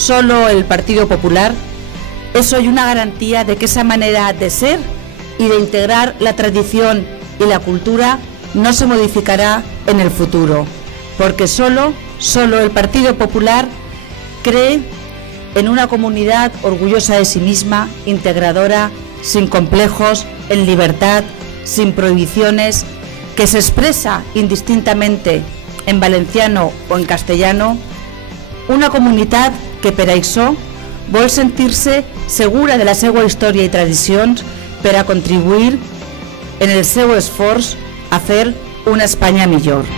solo el Partido Popular, es hoy una garantía de que esa manera de ser y de integrar la tradición y la cultura no se modificará en el futuro, porque solo el Partido Popular cree en una comunidad orgullosa de sí misma, integradora, sin complejos, en libertad, sin prohibiciones, que se expresa indistintamente en valenciano o en castellano, una comunitat que per això vol sentir-se segura de la seva història i tradicions per a contribuir en el seu esforç a fer una Espanya millor.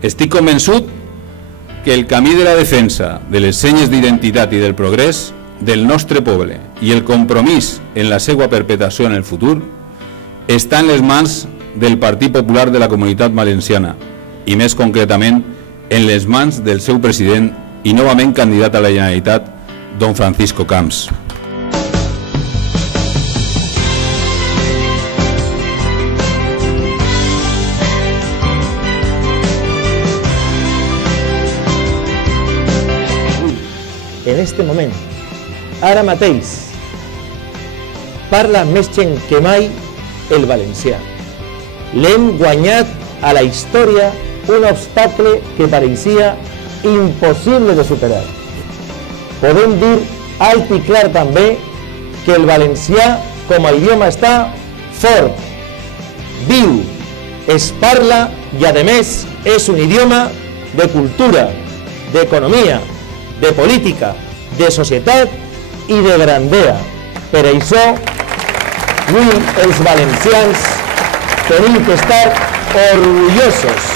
Estic convençut que el camí de la defensa de les senyes d'identitat i del progrés del nostre poble i el compromís en la seva perpetuació en el futur està en les mans del Partit Popular de la Comunitat Valenciana i més concretament en les mans del seu president i novament candidat a la Generalitat, don Francisco Camps. En este moment, ara mateix, parla més gent que mai el valencià. L'hem guanyat a la història un obstacle que pareixia impossible de superar. Podem dir alt i clar també que el valencià com a idioma està fort, viu, es parla i a més és un idioma de cultura, d'economia, de política, de societat i de grandea. Per això, avui els valencians tenim que estar orgullosos